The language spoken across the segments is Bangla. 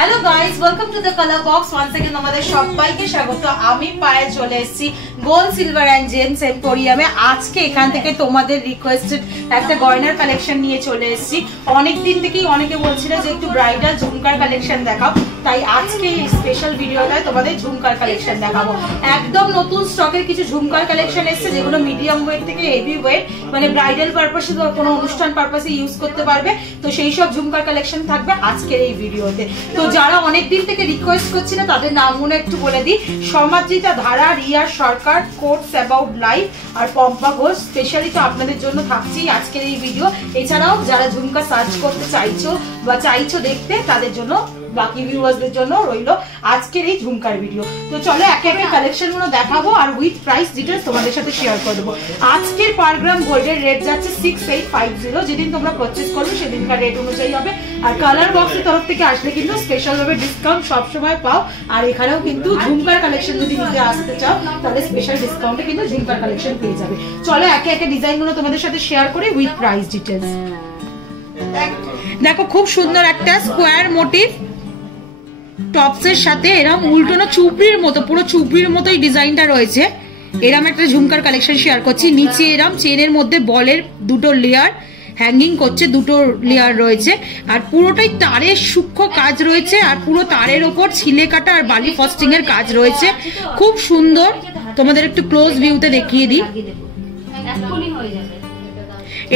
Hello guys, welcome to the Colour Box. Once again আমাদের সবাইকে স্বাগত। আমি পায়ে চলে এসেছি গোল্ড সিলভার এন্ড জেমস এম্পোরিয়ামে। আজকে এখান থেকে তোমাদের রিকোয়েস্টেড একটা গয়নার কালেকশন নিয়ে চলে এসেছি। অনেক দিন থেকেই অনেকে বলছিল যে একটু ব্রাইডাল ঝুমকার কালেকশন দেখাও, তাই আজকে এই স্পেশাল ভিডিওটায় তোমাদের ঝুমকার কালেকশন দেখাবো। একদম নতুন স্টকের কিছু ঝুমকার কালেকশন এসেছে, যেগুলো মিডিয়াম ওয়েট থেকে হেভি ওয়েট, মানে ব্রাইডাল পারপাসে বা কোনো অনুষ্ঠান পারপাসে ইউজ করতে পারবে। তো সেই সব ঝুমকার কালেকশন থাকবে আজকের এই ভিডিওতে। তো যারা অনেকদিন থেকে রিকোয়েস্ট করছিল তাদের নামগুলো একটু বলে দিই। Samadrita Dhara, Riya Sarkar, quotes about life আর পম্পা ঘোষ। স্পেশালি তো আপনাদের জন্য থাকছেই আজকের এই ভিডিও। এছাড়াও যারা ঝুমকা সার্চ করতে চাইছো দেখতে, তাদের জন্য, বাকি ভিউয়ার্সদের জন্য রইলো আজকের এই ঝুমকার ভিডিও। তো চলো একে একে কালেকশনগুলো দেখাবো আর উইথ প্রাইস ডিটেইলস তোমাদের সাথে শেয়ার করে দেবো। আজকের পার গ্রাম গোল্ডের রেট যাচ্ছে 6850। যেদিন তোমরা পারচেজ করবে সেদিনকার রেট অনুযায়ী হবে। আর কালার বক্সের তরফ থেকে আসলে কিন্তু স্পেশাল ভাবে ডিসকাউন্ট সবসময় পাও। আর এখানেও কিন্তু ঝুমকার কালেকশন যদি নিতে আসতে চাও তাহলে স্পেশাল ডিসকাউন্টে কিন্তু ঝুমকার কালেকশন পেয়ে যাবে। চলো একে একে ডিজাইনগুলো তোমাদের সাথে শেয়ার করি উইথ প্রাইস ডিটেইলস। দেখো খুব সুন্দর একটা স্কোয়ার মোটিভ টপসের সাথে এরকম উল্টোনো চুবড়ির মতো, পুরো চুবড়ির মতো এই ডিজাইনটা রয়েছে। এরকম একটা ঝুমকার কালেকশন শেয়ার করছি। নিচে এরকম চেনের মধ্যে বলের দুটো লেয়ার হ্যাঙ্গিং করছে, দুটো লেয়ার রয়েছে। আর পুরোটাই তারের সূক্ষ্ম কাজ রয়েছে, আর পুরো তারের ওপর ছিলে কাটা আর বালি ফস্টিং এর কাজ রয়েছে। খুব সুন্দর। তোমাদের একটু ক্লোজ ভিউতে দেখিয়ে দিই।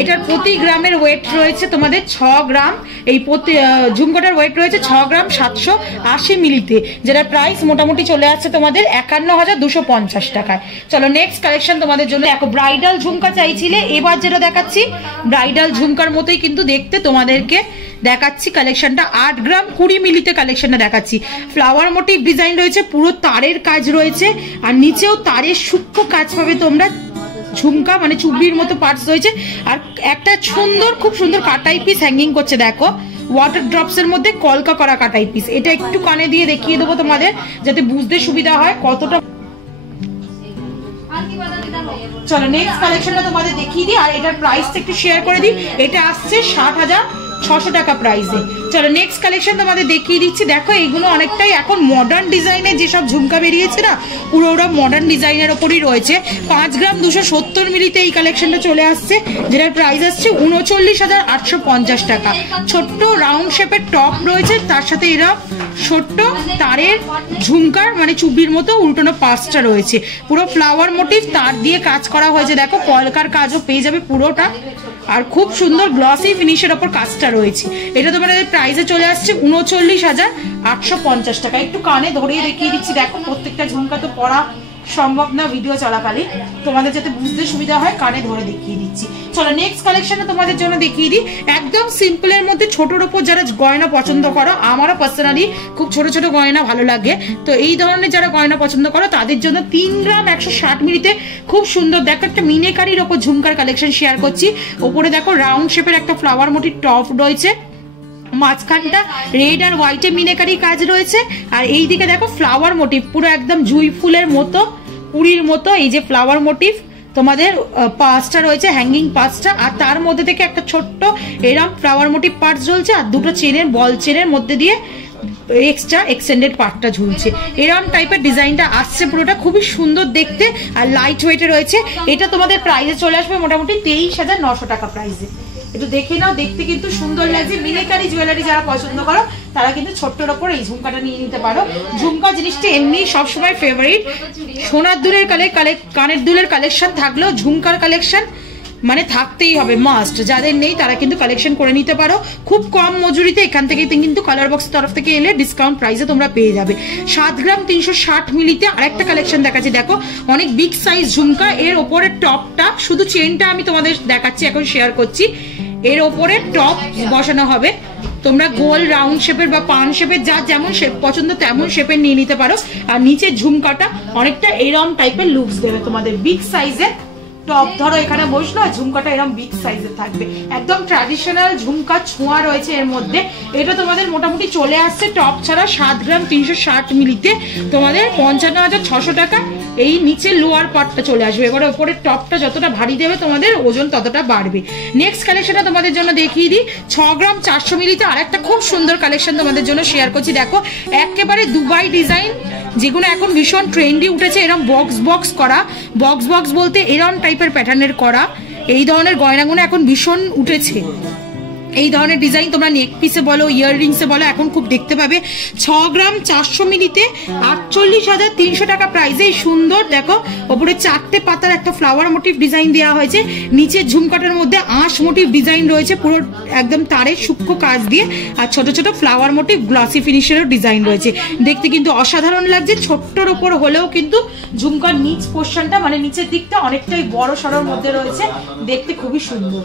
এটার প্রতি গ্রামের ওয়েট রয়েছে তোমাদের 6 গ্রাম। এই ঝুমকোটার ওয়েট রয়েছে 6 গ্রাম 780 মিলিতে, যেটা প্রাইস মোটামুটি চলে আসছে তোমাদের 51,250 টাকায়। চলো নেক্সট কালেকশন তোমাদের জন্য। দেখো ব্রাইডাল ঝুমকা চাইছিলে, এবার যেটা দেখাচ্ছি ব্রাইডাল ঝুমকার মতোই কিন্তু দেখতে তোমাদেরকে দেখাচ্ছি কালেকশনটা। 8 গ্রাম 20 মিলিতে কালেকশনটা দেখাচ্ছি। ফ্লাওয়ার মোটিভ ডিজাইন রয়েছে, পুরো তারের কাজ রয়েছে, আর নিচেও তারের সূক্ষ্ম কাজ পাবে তোমরা। ঝুমকা মানে চুবড়ির মতো পার্টস রয়েছে, আর একটা সুন্দর, খুব সুন্দর কাটাই পিস হ্যাঙ্গিং করছে। দেখো ওয়াটার ড্রপস এর মধ্যে কলকা করা কাটাই পিস। এটা একটু কানে দিয়ে দেখিয়ে দেবো তোমাদের, যাতে বুঝতে সুবিধা হয় কতটা। চলো নেক্সট কালেকশনটা তোমাদের দেখিয়ে দিই, আর এটার প্রাইসটা একটু শেয়ার করে দিই। এটা আসছে 60,600 টাকা প্রাইসে। চলো নেক্সট কালেকশন তোমাদের দেখিয়ে দিচ্ছি। দেখো এইগুলো অনেকটাই এখন মডার্ন ডিজাইনের যেসব ঝুমকা বেরিয়েছে না, পুরো ওরা মডার্ন ডিজাইনের ওপরই রয়েছে। 5 গ্রাম 270 মিলিতে এই কালেকশনটা চলে আসছে, যেটার প্রাইস আসছে 39,850 টাকা। ছোট্ট রাউন্ড শেপের টপ রয়েছে, তার সাথে এরা ছোট্ট তারের ঝুমকার মানে চুবির মতো উল্টোনো পাঁচটা রয়েছে। পুরো ফ্লাওয়ার মোটিভ তার দিয়ে কাজ করা হয়েছে। দেখো কলকার কাজও পেয়ে যাবে পুরোটা, আর খুব সুন্দর গ্লসি ফিনিশের ওপর কাজটা রয়েছে। এটা তোমাদের প্রাইসে চলে আসছে 39,850 টাকা। একটু কানে ধরিয়ে দেখিয়ে দিচ্ছি। দেখো প্রত্যেকটা ঝুমকা তো পরা সম্ভব না ভিডিও চলাকালীন, তোমাদের যাতে বুঝতে সুবিধা হয় কানে ধরে দেখিয়ে দিচ্ছি। চলো নেক্সট কালেকশনটা তোমাদের জন্য দেখিয়ে দিই। একদম সিম্পলের মধ্যে ছোটর ওপর যারা গয়না পছন্দ করো, আমারও পার্সোনালি খুব ছোট ছোট গয়না ভালো লাগে, তো এই ধরনের যারা গয়না পছন্দ করো তাদের জন্য 3 গ্রাম 160 মিলিতে খুব সুন্দর দেখো একটা মিনেকারির ওপর ঝুমকার কালেকশন শেয়ার করছি। ওপরে দেখো রাউন্ড শেপের একটা ফ্লাওয়ার মোটিভ টপ রয়েছে, মাঝখানটা রেড আর হোয়াইটে মিনেকারি কাজ রয়েছে, আর এই দিকে দেখো ফ্লাওয়ার মোটিভ পুরো একদম জুঁই ফুলের মতো, পুরীর মতো এই যে ফ্লাওয়ার মোটিভ তোমাদের পাঁচটা রয়েছে, হ্যাঙ্গিং পাঁচটা, আর তার মধ্যে থেকে একটা ছোট্ট এরম ফ্লাওয়ার মোটিভ পার্টস ঝুলছে, আর দুটো চেনের বল চেনের মধ্যে দিয়ে এক্সট্রা এক্সটেন্ডেড পার্টটা ঝুলছে। এরকম টাইপের ডিজাইনটা আসছে, পুরোটা খুবই সুন্দর দেখতে আর লাইট ওয়েটে রয়েছে। এটা তোমাদের প্রাইসে চলে আসবে মোটামুটি 23,900 টাকা প্রাইসে। একটু দেখে নাও, দেখতে কিন্তু সুন্দর লাগছে। মিনেকারি জুয়েলারি যারা পছন্দ করো তারা কিন্তু ছোট্টর ওপর এই ঝুমকাটা নিয়ে নিতে পারো। ঝুমকা জিনিসটা এমনি সবসময় ফেভারিট। সোনার দুলের কানের দুলের কালেকশন থাকলেও ঝুমকার কালেকশন মানে থাকতেই হবে, মাস্ট। যাদের নেই তারা কিন্তু কালেকশন করে নিতে পারো খুব কম মজুরিতে। এখান থেকে কিন্তু কালার বক্স তরফ থেকে এলে ডিসকাউন্ট প্রাইসে তোমরা পেয়ে যাবে। 7 গ্রাম 360 মিলিতে আরেকটা কালেকশন দেখাচ্ছি। দেখো অনেক বিগ সাইজ ঝুমকা, এর ওপরের টপটা, শুধু চেনটা আমি তোমাদের দেখাচ্ছি এখন শেয়ার করছি। এর ওপরে টপ বসানো হবে, তোমরা গোল রাউন্ড শেপের বা পান শেপের যা যেমন শেপ পছন্দ তেমন শেপের নিয়ে নিতে পারো। আর নিচে ঝুমকাটা অনেকটা এরম টাইপের লুকস দেবে তোমাদের, বিগ সাইজের টপ ধরো এখানে বসলো, আর ঝুমকাটা এরকম বিগ সাইজের থাকবে। একদম ট্র্যাডিশনাল ঝুমকা ছোঁয়া রয়েছে এর মধ্যে। এটা তোমাদের মোটামুটি চলে আসছে টপ ছাড়া 7 গ্রাম 360 মিলিতে তোমাদের 55,600 টাকা। এই নিচে লোয়ার পার্টটা চলে আসবে। এবারে উপরের টপটা যতটা ভারী দেবে তোমাদের ওজন ততটা বাড়বে। নেক্সট কালেকশনটা তোমাদের জন্য দেখিয়ে দিই। 6 গ্রাম 400 মিলিতে আর একটা খুব সুন্দর কালেকশন তোমাদের জন্য শেয়ার করছি। দেখো একেবারে দুবাই ডিজাইন, যেগুলো এখন ভীষণ ট্রেন্ডি উঠেছে। এরকম বক্স বক্স করা, বক্স বক্স বলতে এরকম টাইপের প্যাটার্নের করা এই ধরনের গয়নাগুলো এখন ভীষণ উঠেছে। এই ধরনের ডিজাইন তোমরা নেক পিসে বলো, ইয়াররিংসে বলো, এখন খুব দেখতে পাবে। 6 গ্রাম 400 মিলিতে 48,300 টাকা প্রাইসে সুন্দর দেখো ওপরে 4টে পাতার একটা ফ্লাওয়ার মোটিভ ডিজাইন দেওয়া হয়েছে। নিচে ঝুমকাটার মধ্যে আঁশ মোটিভ ডিজাইন রয়েছে, পুরো একদম তারের সূক্ষ্ম কাজ দিয়ে, আর ছোট ছোট ফ্লাওয়ার মোটিভ গ্লসি ফিনিশেরও ডিজাইন রয়েছে। দেখতে কিন্তু অসাধারণ লাগছে। ছোট্টর ওপর হলেও কিন্তু ঝুমকার নিচ পোর্শনটা মানে নিচের দিকটা অনেকটাই বড় সড়োর মধ্যে রয়েছে, দেখতে খুবই সুন্দর।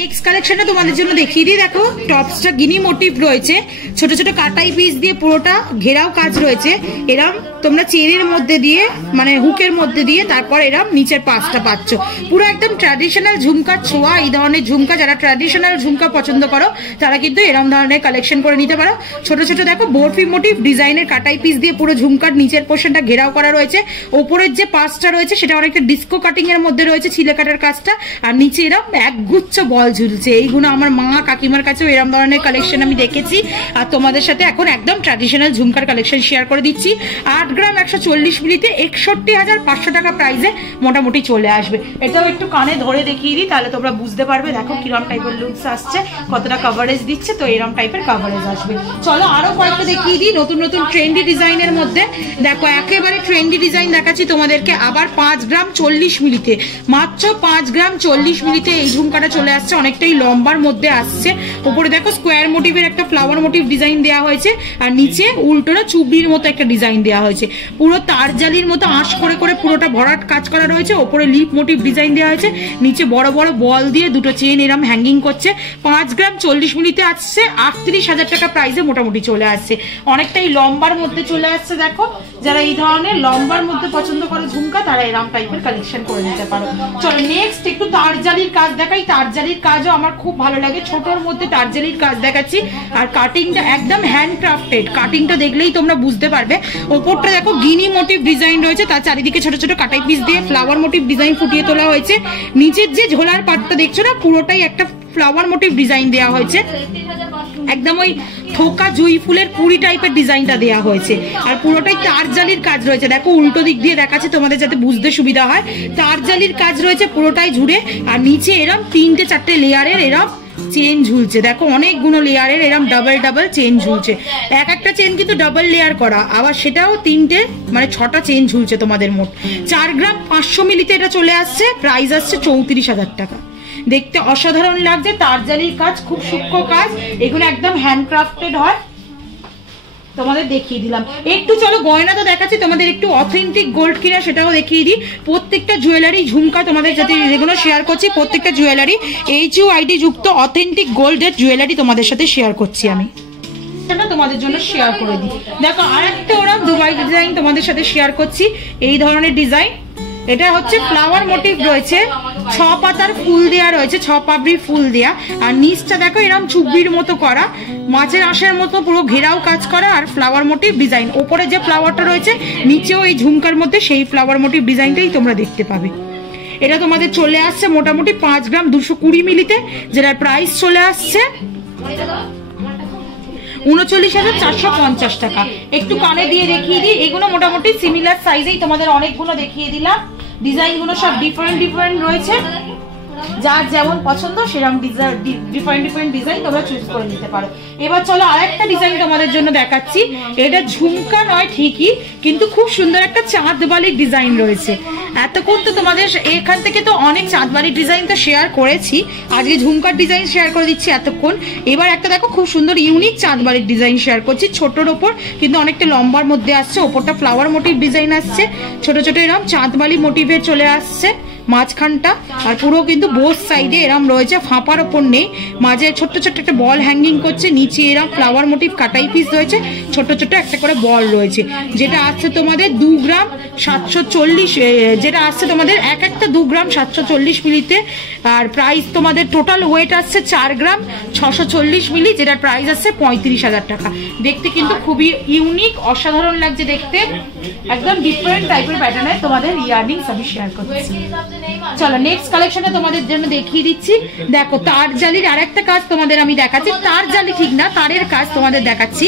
নেক্সট কালেকশনটা তোমাদের জন্য দেখিয়ে দিই। দেখো টপসটা গিনি মোটিভ রয়েছে, ছোট ছোট কাটাই পিস দিয়ে পুরোটা ঘেরাও কাজ রয়েছে। এরম তোমরা চেনের মধ্যে দিয়ে মানে হুকের মধ্যে দিয়ে তারপর এরম নিচের পাশটা পাচ্ছ। পুরো একদম ট্র্যাডিশনাল ঝুমকার ছোঁয়া। এই ধরনের ঝুমকা যারা ট্র্যাডিশনাল ঝুমকা পছন্দ করো তারা কিন্তু এরম ধরনের কালেকশন করে নিতে পারো। ছোট ছোট দেখো বরফি মোটিভ ডিজাইনের কাটাই পিস দিয়ে পুরো ঝুমকার নিচের পোর্শনটা ঘেরাও করা রয়েছে। ওপরের যে পাশটা রয়েছে সেটা অনেকটা ডিস্কো কাটিং এর মধ্যে রয়েছে, ছিলে কাটার কাজটা, আর নিচে এরম একগুচ্ছ বল ঝুলছে। এইগুলো আমার মা কাকিমার কাছেও এরম ধরনের কালেকশন আমি দেখেছি, আর তোমাদের সাথে এখন একদম ট্র্যাডিশনাল ঝুমকার কালেকশন শেয়ার করে দিচ্ছি। 8 গ্রাম 140 মিলিতে 61,500 টাকা প্রাইসে মোটামুটি চলে আসবে। এটাও একটু কানে ধরে দেখিয়ে দিই, তাহলে তোমরা বুঝতে পারবে দেখো কিরম টাইপের লুকস আসছে, কতটা কভারেজ দিচ্ছে। তো এরম টাইপের কভারেজ আসবে। চলো আরো কয়েকটা দেখিয়ে দিই নতুন নতুন ট্রেন্ডি ডিজাইনের মধ্যে। দেখো একেবারে ট্রেন্ডি ডিজাইন দেখাচ্ছি তোমাদেরকে আবার 5 গ্রাম 40 মিলিতে, মাত্র 5 গ্রাম 40 মিলিতে এই ঝুমকাটা চলে আসছে। অনেকটাই লম্বার মধ্যে আসছে। উপরে দেখো স্কোয়ার মোটিভের একটা ফ্লাওয়ার মোটিভ ডিজাইন দেওয়া হয়েছে, আর নিচে উল্টোটা চুবড়ির মতো একটা ডিজাইন দেওয়া হয়েছে। পুরো তার জালির মতো আঁশ করে করে পুরোটা ভরাট কাজ করা রয়েছে। ওপরে লিপ মোটিভ ডিজাইন দেওয়া হয়েছে, নিচে বড় বড় বল দিয়ে দুটো চেন এরম হ্যাঙ্গিং করছে। 5 গ্রাম 40 মিলিতে আসছে 38,000 টাকা প্রাইসে মোটামুটি চলে আসছে। অনেকটাই লম্বার মধ্যে চলে আসছে। দেখো যারা এই ধরনের লম্বার মধ্যে পছন্দ করে ঝুমকা তারা এরম টাইপের কালেকশন করে নিতে পারো। চলো নেক্সট একটু তার জালির কাজ দেখাই। তার জালির কাজও আমার খুব ভালো লাগে। ছোটর মধ্যে তার জালির কাজ দেখাচ্ছি, আর কাটিংটা একদম হ্যান্ডক্রাফটেড। কাটিংটা দেখলেই তোমরা বুঝতে পারবে। ওপরটা দেখো গিনি মোটিভ ডিজাইন রয়েছে, তার চারিদিকে ছোট ছোট কাটাই পিস দিয়ে ফ্লাওয়ার মোটিভ ডিজাইন ফুটিয়ে তোলা হয়েছে। নিচের যে ঝোলার পাটটা দেখছো না, পুরোটাই একটা ফ্লাওয়ার মোটিভ ডিজাইন দেওয়া হয়েছে। একদম ওই থোকা জুই ফুলের কুড়ি টাইপের ডিজাইনটা দেওয়া হয়েছে, আর পুরোটাই তার জালির কাজ রয়েছে। দেখো উল্টো দিক দিয়ে দেখাচ্ছে তোমাদের যাতে বুঝতে সুবিধা হয়। তার জালির কাজ রয়েছে পুরোটাই জুড়ে, আর নিচে এরম 3-4টে লেয়ারের এরম চেন ঝুলছে। দেখো অনেকগুলো লেয়ারের এরম ডাবল ডাবল চেন ঝুলছে। এক একটা চেন কিন্তু ডাবল লেয়ার করা, আবার সেটাও 3টে মানে 6টা চেন ঝুলছে তোমাদের মোট। 4 গ্রাম 500 মিলিতে এটা চলে আসছে, প্রাইস আসছে 34,000 টাকা। দেখতে অসাধারণ লাগছে। তার জালির কাজ খুব সূক্ষ্ম কাজ, এগুলো একদম হ্যান্ডক্রাফটেড হয়। তোমাদের দেখিয়ে দিলাম। একটু চলো গয়না তো দেখাচ্ছি তোমাদের, একটু অথেন্টিক গোল্ড কিনা সেটাও দেখিয়ে দিই। প্রত্যেকটা জুয়েলারি ঝুমকা তোমাদের সাথে যেগুলো শেয়ার করছি, প্রত্যেকটা জুয়েলারি HUID যুক্ত অথেন্টিক গোল্ডের জুয়েলারি তোমাদের সাথে শেয়ার করছি আমি। তোমাদের জন্য শেয়ার করে দিই। দেখো আর একটা ওরকম দুবাই ডিজাইন তোমাদের সাথে শেয়ার করছি। এই ধরনের ডিজাইন, এটা হচ্ছে ফ্লাওয়ার মোটিভ রয়েছে, 6 পাতার ফুল দেয়া রয়েছে, 6 পাপড়ি ফুল দেয়া, আর নিচটা দেখো এরকম চুবড়ির মতো করা, মাছের আঁশের মতো পুরো ঘেরাও কাজ করা, আর ফ্লাওয়ার মোটিভ ডিজাইন। ওপরে যে ফ্লাওয়ারটা রয়েছে নিচেও এই ঝুমকার মধ্যে সেই ফ্লাওয়ার মোটিভ ডিজাইনটাই তোমরা দেখতে পাবে। এটা তোমাদের চলে আসছে মোটামুটি 5 গ্রাম 220 মিলিতে, যেটার প্রাইস চলে আসছে 39,450 টাকা। একটু কানে দিয়ে দেখিয়ে দিই। এগুলো মোটামুটি সিমিলার সাইজেই তোমাদের অনেকগুলো দেখিয়ে দিলাম। ডিজাইনগুলো সব ডিফারেন্ট রয়েছে, যার যেমন পছন্দ সেরকম ডিফারেন্ট ডিজাইন তোমরা চুজ করে নিতে পারো। এবার চলো আরেকটা ডিজাইন তোমাদের জন্য দেখাচ্ছি। এটা ঝুমকা নয় ঠিকই, কিন্তু খুব সুন্দর একটা চাঁদবালির ডিজাইন রয়েছে। এতক্ষণ তো তোমাদের এখান থেকে তো অনেক চাঁদবালির ডিজাইন তো শেয়ার করেছি, আজকে ঝুমকার ডিজাইন শেয়ার করে দিচ্ছি এতক্ষণ। এবার একটা দেখো খুব সুন্দর ইউনিক চাঁদবালির ডিজাইন শেয়ার করছি। ছোটর ওপর কিন্তু অনেকটা লম্বার মধ্যে আসছে, ওপরটা ফ্লাওয়ার মোটিভ ডিজাইন আসছে, ছোট ছোট এরকম চাঁদবালি মোটিভের চলে আসছে। মাঝখানটা, আর পুরো কিন্তু বোথ সাইডে এরম রয়েছে, ফাঁপার ওপর নেই, মাঝে ছোট্ট ছোট্ট একটা বল হ্যাঙ্গিং করছে, নিচে এরম ফ্লাওয়ার মোটিভ কাটাই পিস রয়েছে, ছোট ছোট একটা করে বল রয়েছে, যেটা আসছে তোমাদের 2 গ্রাম 740, যেটা আসছে তোমাদের এক একটা 2 গ্রাম 740 মিলিতে। আর প্রাইস তোমাদের টোটাল ওয়েট আসছে 4 গ্রাম 640 মিলি, যেটার প্রাইস আসছে 35,000 টাকা। দেখতে কিন্তু খুবই ইউনিক, অসাধারণ লাগছে দেখতে, একদম ডিফারেন্ট টাইপের প্যাটার্নে তোমাদের ইয়াররিংস আমি শেয়ার করছি। চলো নেক্সট কালেকশনে তোমাদের জন্য দেখিয়ে দিচ্ছি। দেখো তার জালির আরেকটা কাজ তোমাদের আমি দেখাচ্ছি, তার জালি ঠিক না, তারের কাজ তোমাদের দেখাচ্ছি।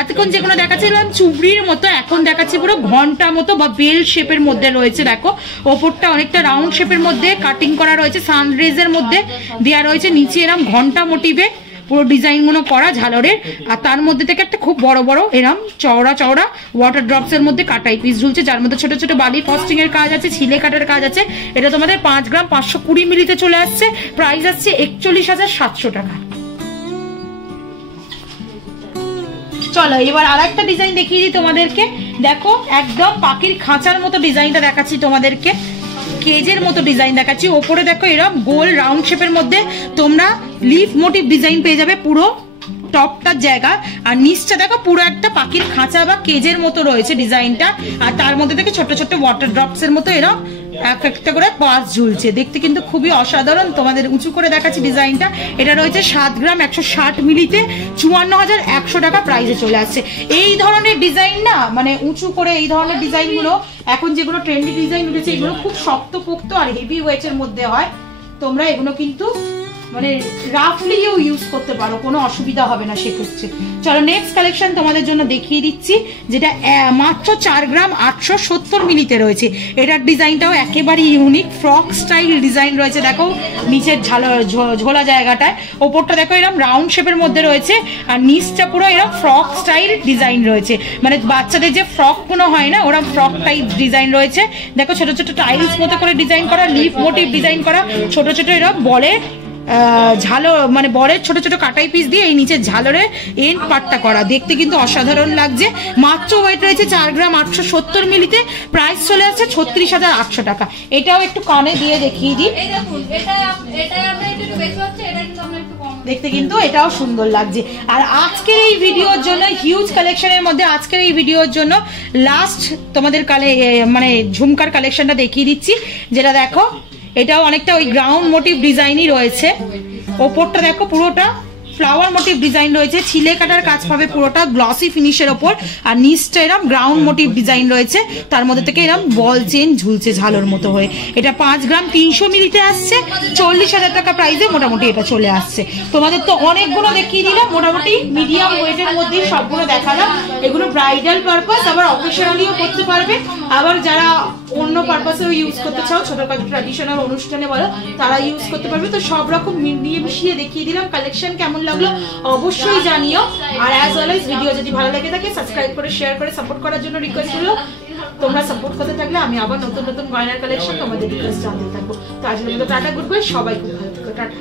এতক্ষণ যেগুলো দেখাচ্ছিলাম চুবড়ির মতো, এখন দেখাচ্ছি পুরো ঘন্টা মতো বা বেল শেপের মধ্যে রয়েছে। দেখো ওপরটা অনেকটা রাউন্ড শেপের মধ্যে কাটিং করা রয়েছে, সানরেজের মধ্যে দেওয়া রয়েছে, নিচে এরম ঘন্টা মোটিভে পুরো ডিজাইনগুলো করা ঝালরের, আর তার মধ্যে থেকে একটা খুব বড় বড় এরম চওড়া চওড়া ওয়াটার ড্রপস এর মধ্যে কাটাই পিস ঝুলছে, যার মধ্যে ছোট ছোট বালি ফস্টিং এর কাজ আছে, ছিলে কাটার কাজ আছে। এটা তোমাদের 5 গ্রাম 520 মিলিতে চলে আসছে, প্রাইস আসছে 41,700 টাকা। চলো এবার আর একটা ডিজাইন দেখিয়ে দিই তোমাদেরকে। দেখো একদম পাখির খাঁচার মতো ডিজাইনটা দেখাচ্ছি তোমাদেরকে, কেজের মতো ডিজাইন দেখাচ্ছি। ওপরে দেখো এরকম গোল রাউন্ড শেপের মধ্যে তোমরা লিফ মোটিভ ডিজাইন পেয়ে যাবে পুরো টপটার জায়গা, আর নিচটা দেখো পুরো একটা পাখির খাঁচা বা কেজের মতো রয়েছে ডিজাইনটা, আর তার মধ্যে থেকে ছোট ছোট ওয়াটার ড্রপস এর মতো এরকম এক একটা করে পাস ঝুলছে, দেখতে কিন্তু খুবই অসাধারণ। তোমাদের উঁচু করে দেখাচ্ছি ডিজাইনটা। এটা রয়েছে 7 গ্রাম 160 মিলিতে 54,100 টাকা প্রাইসে চলে আসছে। এই ধরনের ডিজাইন না, মানে উঁচু করে এই ধরনের ডিজাইনগুলো এখন যেগুলো ট্রেন্ডি ডিজাইন উঠেছে, এগুলো খুব শক্তপোক্ত আর হেভি ওয়েটের মধ্যে হয়। তোমরা এগুলো কিন্তু মানে রাফলিও ইউজ করতে পারো, কোনো অসুবিধা হবে না সেক্ষেত্রে। চলো নেক্সট কালেকশন তোমাদের জন্য দেখিয়ে দিচ্ছি, যেটা মাত্র 4 গ্রাম 870 মিলিতে রয়েছে। এটার ডিজাইনটাও একেবারে ইউনিক, ফ্রক স্টাইল ডিজাইন রয়েছে। দেখো নিচের ঝোলা জায়গাটায়, ওপরটা দেখো এরকম রাউন্ড শেপের মধ্যে রয়েছে, আর নিচটা পুরো এরকম ফ্রক স্টাইল ডিজাইন রয়েছে, মানে বাচ্চাদের যে ফ্রক কোনো হয় না, ওরা ফ্রক টাইপ ডিজাইন রয়েছে। দেখো ছোট ছোট টাইলস মতো করে ডিজাইন করা, লিফ মোটিভ ডিজাইন করা, ছোট ছোট এরকম বলের ঝালর মানে বরের ছোট ছোট কাটাই পিস দিয়ে এই নিচের ঝালরের এন্ড পার্টটা করা, দেখতে কিন্তু অসাধারণ লাগছে। মাত্র ওয়েট রয়েছে 4 গ্রাম 870 মিলিতে, প্রাইস চলে আসছে 36,800 টাকা। এটাও একটু কানে দিয়ে দেখিয়ে দিই, দেখতে কিন্তু এটাও সুন্দর লাগছে। আর আজকের এই ভিডিওর জন্য হিউজ কালেকশনের মধ্যে আজকের এই ভিডিওর জন্য লাস্ট তোমাদের মানে ঝুমকার কালেকশনটা দেখিয়ে দিচ্ছি, যেটা দেখো এটাও অনেকটা ওই গ্রাউন্ড মোটিভ ডিজাইনই রয়েছে। ওপরটা দেখো পুরোটা ফ্লাওয়ার মোটিভ ডিজাইন রয়েছে, ছিলে কাটার কাজ পাবে পুরোটা গ্লসি ফিনিশের ওপর, আর নিচটা এরকম গ্রাউন্ড মোটিভ ডিজাইন রয়েছে, তার মধ্যে থেকে এরকম বল চেন ঝুলছে ঝালোর মতো হয়ে। এটা 5 গ্রাম 300 মিলিতে আসছে, 40,000 টাকা প্রাইসে মোটামুটি এটা চলে আসছে। তোমাদের তো অনেকগুলো দেখিয়ে দিলাম, মোটামুটি মিডিয়াম ওয়েটের মধ্যে সবগুলো দেখালাম। এগুলো ব্রাইডাল পারপাস, আবার অকেশনালিও করতে পারবে, আবার যারা অন্য পারপাসেও ইউজ করতে চাও, ছোটখাটো ট্র্যাডিশনাল অনুষ্ঠানে বলো, তারা ইউজ করতে পারবে। তো সব রকম মিলিয়ে মিশিয়ে দেখিয়ে দিলাম। কালেকশন কেমন লাগলো অবশ্যই জানিও, আর অ্যাজ অলওয়েজ ভিডিও যদি ভালো লাগে থাকে সাবস্ক্রাইব করে শেয়ার করে সাপোর্ট করার জন্য রিকোয়েস্ট করলো। তোমরা সাপোর্ট করতে থাকলে আমি আবার নতুন নতুন গয়নার কালেকশন তোমাদের রিকোয়েস্ট জানতে থাকবো। তো আজকে টাটা, গুড বাই, সবাই খুব ভালো থেকো, টাটা।